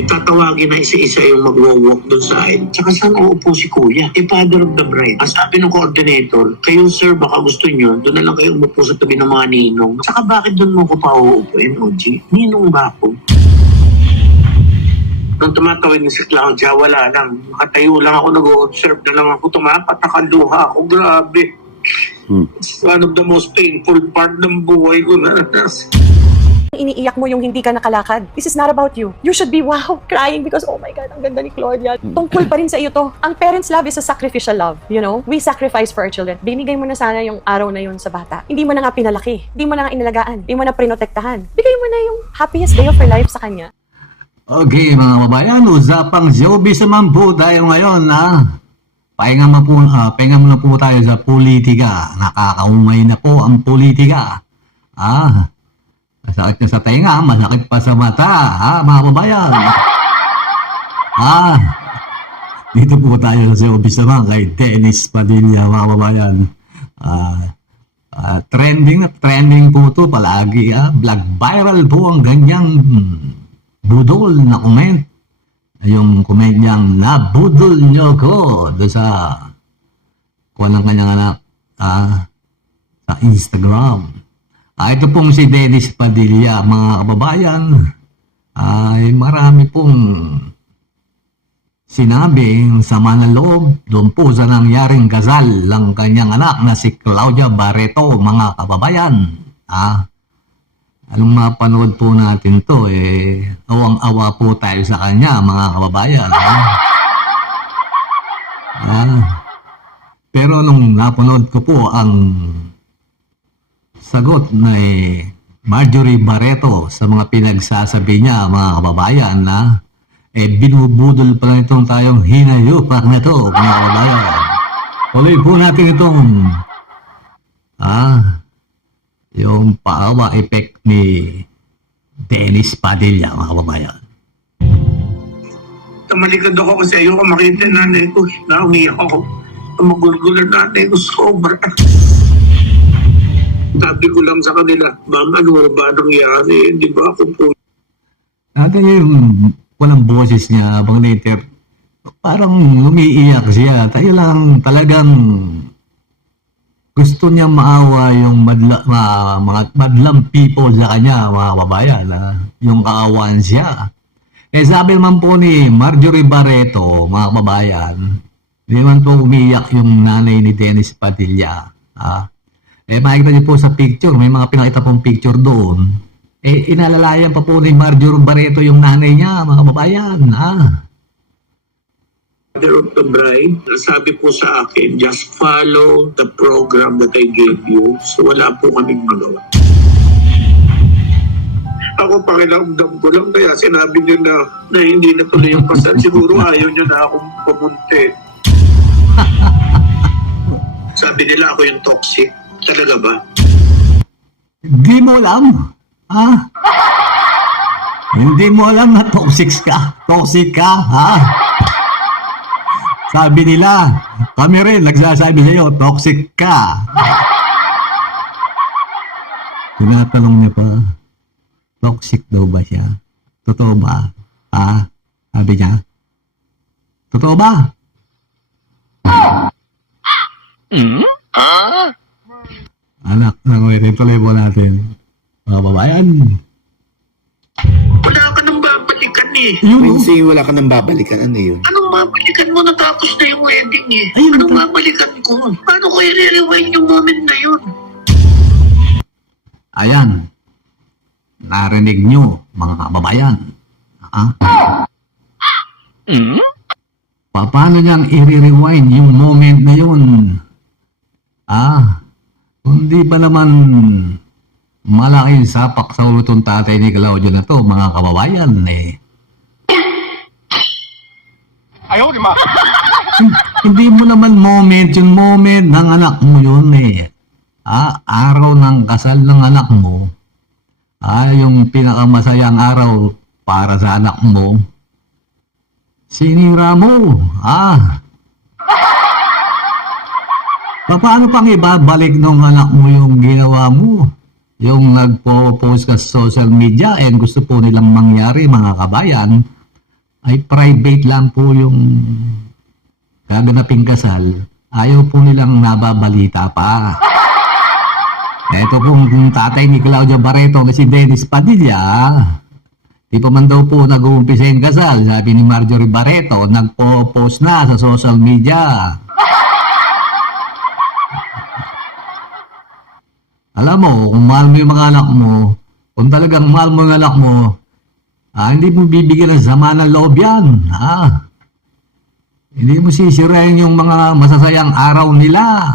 Itatawagin na isa-isa yung magwo-walk doon sa aisle. Tsaka saan uupo si Kuya? Father of the bride. Ang sabi ng coordinator, kayo sir, baka gusto nyo, doon na lang kayo umupo sa tabi ng mga ninong. Tsaka bakit doon mo ko pa uupuin, OG? Ninong ba ako? Nung tumatawid na si Claudia, wala lang. Nakatayo lang ako, nag-observe na lang ako, tumapat, nakaluha ako. Grabe. It's one of the most painful part ng buhay ko na Iniiyak mo yung hindi ka nakalakad. This is not about you. You should be, wow, crying because, oh my God, ang ganda ni Claudia. Tungkol pa rin sa iyo to. Ang parents' love is a sacrificial love. You know? We sacrifice for our children. Binigay mo na sana yung araw na yun sa bata. Hindi mo na nga pinalaki. Hindi mo na nga inalagaan. Hindi mo na prinotektahan. Bigay mo na yung happiest day of your life sa kanya. Okay, mga babayan, usapang showbiz naman po tayo ngayon, ha? Pahinga muna po tayo sa politika. Nakakaumay na po ang politika. Masakit na sa tenga, masakit pa sa mata, mga babayan. Dito po tayo sa showbiz naman kay Dennis Padilla, mga babayan. Trending po to palagi, vlog viral po ang ganyang budol na comment. Yung comment niyang nabudol niyo ko doon sa kuha ng kanyang anak sa Instagram. Ito pong si Dennis Padilla, mga kababayan, ay marami pong sinabing sama ng loob doon po sa nangyaring kasal ng kanyang anak na si Claudia Barreto, mga kababayan. Anong mapanood po natin to, awang-awa po tayo sa kanya, mga kababayan. Pero nung napanood ko po ang sagot na Marjorie Barreto sa mga pinagsasabi niya, mga kababayan, na binubudol pa lang itong tayong hinayupak na to, mga kababayan. Tuloy po natin itong yung paawa effect ni Dennis Padilla, mga kababayan. Tamalikad ako kasi ayoko makita yung nanay ko. Naumiyak ako. Magulgulan nanay ko sobra. Sabi ko lang sa kanila, Mama, ano ba nangyari? Di ba ako po? Natin yung walang boses niya habang later, parang umiiyak siya. Tayo lang talagang gusto niya maawa yung mga madlang people sa kanya, mga kababayan. Yung kaawaan siya. Sabi naman po ni Marjorie Barreto, mga kababayan, hindi naman po umiiyak yung nanay ni Dennis Padilla. Makikita niyo po sa picture, may mga pinakita pong picture doon. Inalalayan pa po ni Marjorie Barreto yung nanay niya, mga kababayan. Father of the bride, sabi po sa akin, just follow the program that I gave you. So wala po kaming magawa. Ako pakilamdam ko lang, kaya sinabi niyo na hindi na tuloy yung kasal. Siguro ayaw niyo na akong pamunti. Sabi nila ako yung toxic. Talaga ba? Hindi mo alam. Hindi mo alam na toxic ka. Toxic ka, Sabi nila, kami rin nagsasabi sa iyo, toxic ka. Tinatanong niya pa, toxic daw ba siya? Totoo ba? Sabi niya, totoo ba? Anak, nangulitin tuloy po natin. Mga babayan. Wala ka nang babalikan Minsan wala ka nang babalikan, ano yun? Anong babalikan mo? Natapos na yung wedding Anong babalikan ko? Paano ko i-rewind yung moment na yun? Ayan. Narinig nyo, mga kababayan. Paano niyang i-rewind yung moment na yun? Hindi ba naman malaking sapak sa ulo tong tatay ni Claudio na to, mga kababayan, Ayaw, di ba? Hindi mo naman yung moment ng anak mo yun, araw ng kasal ng anak mo, yung pinakamasayang araw para sa anak mo, sinira mo, Paano pang ibabalik nung anak mo yung ginawa mo? Yung nagpo-post ka sa social media and gusto po nilang mangyari, mga kabayan, ay private lang po yung gaganaping kasal, ayaw po nilang nababalita pa. Ito pong tatay ni Claudia Barreto na si Dennis Padilla, di pa man daw po nag-uumpisa yung kasal, sabi ni Marjorie Barreto, nagpo-post na sa social media. Alam mo, kung mahal mo yung mga anak mo, kung talagang mahal mo yung anak mo, hindi mo bibigyan ng sama ng loob yan. Hindi mo sisirain yung mga masasayang araw nila.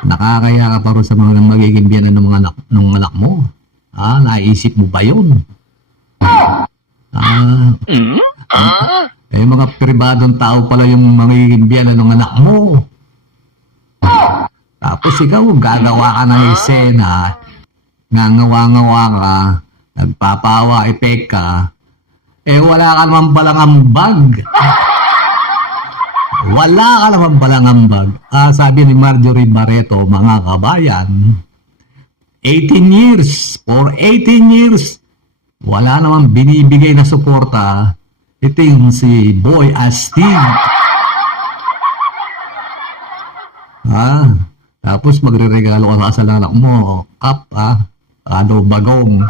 Nakakaya ka pa rin sa mga magiging biyanan ng mga anak mo. Naisip mo ba yun? Yung mga pribadong tao pala yung magiging biyanan ng anak mo. Tapos ikaw, gagawa ka ng eksena, ngangawa-ngawa ka, nagpapawa, epek ka, wala ka naman palang ambag. Wala ka naman palang ambag. Sabi ni Marjorie Barreto, mga kabayan, 18 years, for 18 years, wala naman binibigay na suporta. Ito yung si Boy Astig. Tapos magre-regalo ka sa anak mo, kap, bagong.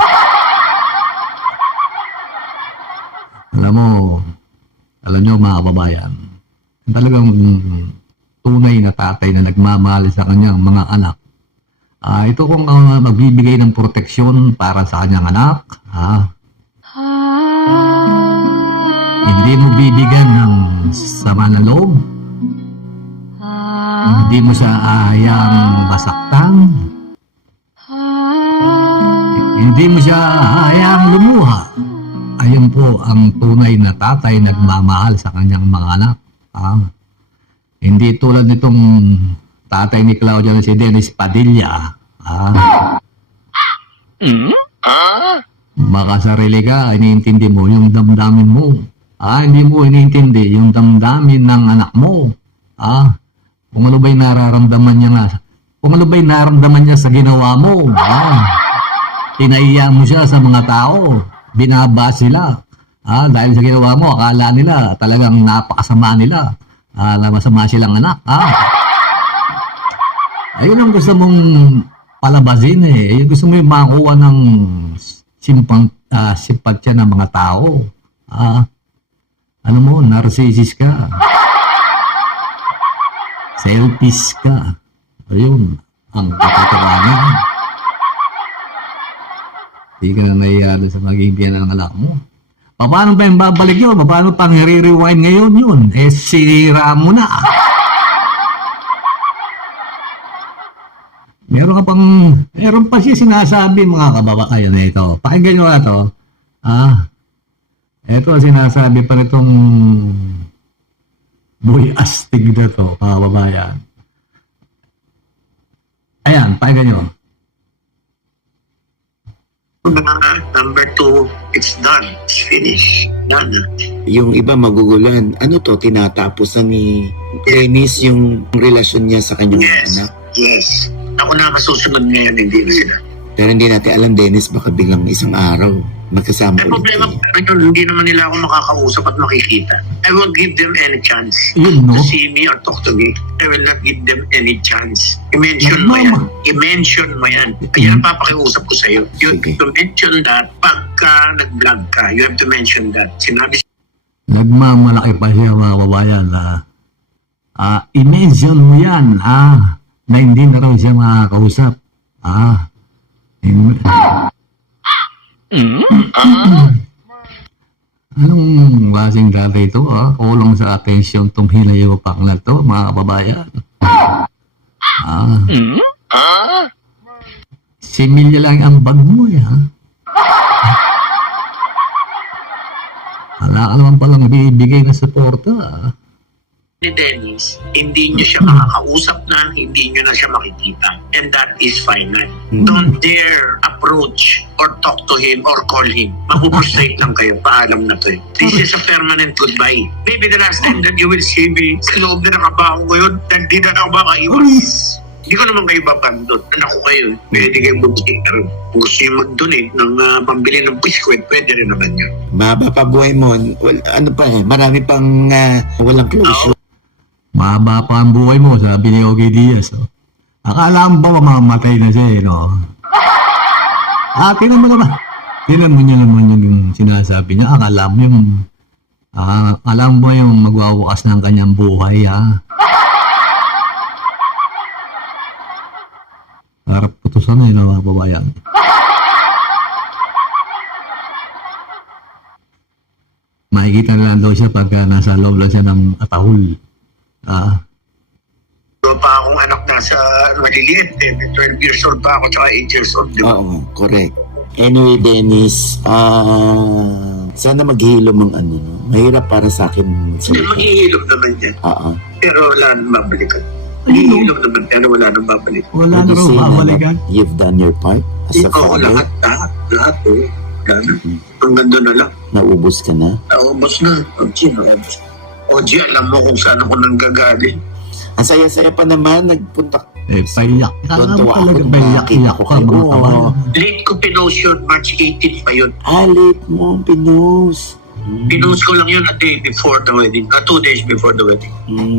Alam nyo mga kababayan, talagang tunay na tatay na nagmamahal sa kanyang mga anak. Ito kung magbibigay ng proteksyon para sa kanyang anak, hindi mo bibigyan ng sama ng loob, hindi mo siya hayang masaktan, hindi mo siya hayang lumuha. Ayun po ang tunay na tatay nagmamahal sa kanyang mga anak. Hindi tulad nitong tatay ni Claudia na si Dennis Padilla. Makasarili ka, iniintindi mo yung damdamin mo. Hindi mo iniintindi yung damdamin ng anak mo. Kung ano ba'y nararamdaman niya nga. Kung ano ba'y nararamdaman niya sa ginawa mo. Tinaiya mo siya sa mga tao. Binaba sila. Dahil sa ginawa mo, akala nila talagang napakasama nila. Na masama silang anak. Ayun ang gusto mong palabasin Ayun gusto mo yung makuha ng simpatya ng mga tao. Narcissist ka. Selfish ka. Ayun ang katotohanan. Hindi ka na naiyado sa magiging biyanan ng anak mo. Paano pa yung babalik yun? Paano pang i-rewind ngayon yun? Sinira mo na. Meron pa siya sinasabi mga kababayan na ito. Pakinggan nyo na ito. Ito sinasabi pa nitong Boy Astig na ito, kababayan. Ayan, pakinggan nyo. Number 2, it's done. It's finished. Done. Yung iba magugulan, ano to, tinatapos na ni Dennis yung relasyon niya sa kanyang anak. Yes. Ako na masusunod ngayon, hindi na sila. Pero hindi natin alam, Dennis, baka biglang isang araw magkasama May problema pa hindi naman nila ako makakausap at makikita. I will give them any chance to see me or talk to me. I will not give them any chance. I-mention mo yan. I-mention mo yan. Kaya papakiusap ko sa'yo. You have to mention that pagka nag-vlog ka. You have to mention that. Sinabi Nagmamalaki pa siya mga kababayan. I-mention mo yan. Na hindi na raw siya makakausap. Anong klaseng dati ito? Kulang sa atensyon tong hinayupak na to, mga kababayan. Similya lang ang bag mo, Wala ka naman palang bibigay na suporta. ni Dennis, hindi nyo siya makakausap na, hindi nyo na siya makikita. And that is final. Don't dare approach or talk to him or call him. Mapuprostrate lang kayo. Paalam na to. This is a permanent goodbye. Maybe the last time that you will see me, sa loob na ng kabaho ngayon, hindi na ako makaiwas. Hindi ko naman kayo babandot. Anak ko kayo. Pwede kayo mag-sticker. Kung gusto nyo mag-donate ng pambili ng biskwit, pwede rin naman yun. Mahaba pa buhay mo. Ano pa marami pang walang closure. Mahaba pa ang buhay mo, sabi ni Ogie Diaz. Oh. Akala mo ba mamamatay na siya, no? Tinan mo naman. Tinan mo niya naman yung sinasabi niya. Akala mo yung magwawakas ng kanyang buhay, ha? Harap putusan na yun, mga babayan. Makikita na lang daw siya pagka nasa loob lang siya ng atahol. Pero pa akong anak nasa maliliit. 12 years old pa ako, tsaka 8 years old. Di ba? Oo, correct. Anyway, Dennis, sana maghihilom ang ano, no? Mahirap para sa akin. Hindi, maghihilom naman yan. Oo. Pero wala nang mabalikan. Maghihilom naman, pero wala nang babalik. Wala na Would you raw say na babalikan. you've done your part as a Oo, father? lahat. Hanggang doon na lang. Naubos ka na? Naubos na. Naubos. Oji, alam mo kung saan ako nanggagaling. Ang saya-saya pa naman, nagpunta. Paiyak. Kala mo Tuwa ako talaga nung paiyak nakita ko ka, kayo. mga kabayan. Late ko pinost yun, March 18 pa yun. Late mo ang pinost. Pinost ko lang yun a day before the wedding. 2 days before the wedding.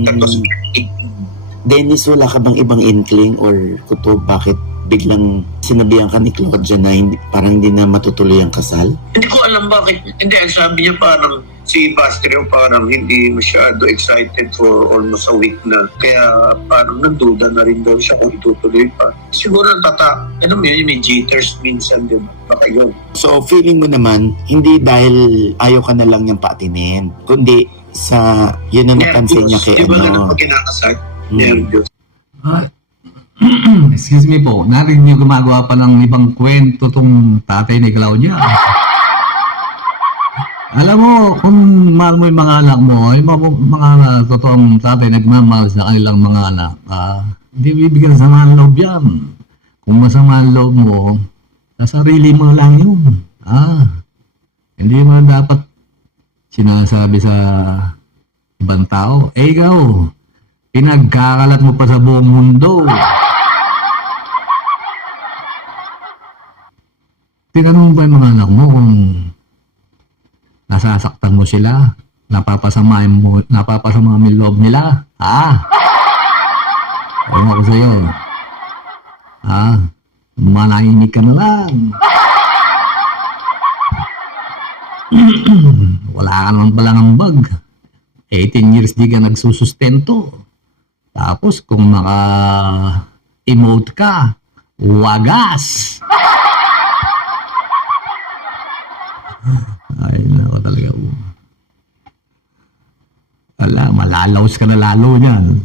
Tapos, Dennis, wala ka bang ibang inkling or kutob bakit biglang sinabihan ka ni Claudia na parang hindi na matutuloy ang kasal? hindi ko alam bakit. Hindi, ang sabi niya parang si Bastrio parang hindi masyado excited for almost a week na. Kaya parang nanduda na rin daw siya kung itutuloy pa. Siguro alam mo yun, may jitters minsan din. Baka yun. So, feeling mo naman, hindi dahil ayaw ka na lang niyang paatinin, kundi sa yun ang napansin niya kay Di ba ganun ano. pag kinakasal? Hmm. Nervyos. Excuse me po, narinig niyo gumagawa pa ng ibang kwento tong tatay ni Claudia. Alam mo, kung mahal mo yung mga anak mo, yung mga totoong tatay nagmamahal sa kanilang mga anak, hindi bibigyan ng sama ng loob yan. Kung masama ang loob mo, sa sarili mo lang yun. Hindi mo dapat sinasabi sa ibang tao, ikaw, pinagkakalat mo pa sa buong mundo. Tinanong ba yung mga anak mo kung nasasaktan mo sila? Napapasama mo yung loob nila? Ewan ako sa'yo. Manahimik ka na lang. Wala ka naman palang ambag. 18 years di ka nagsusustento. Tapos kung maka-emote ka, wagas. Ay, nako talaga. Malalaos ka na lalo niyan.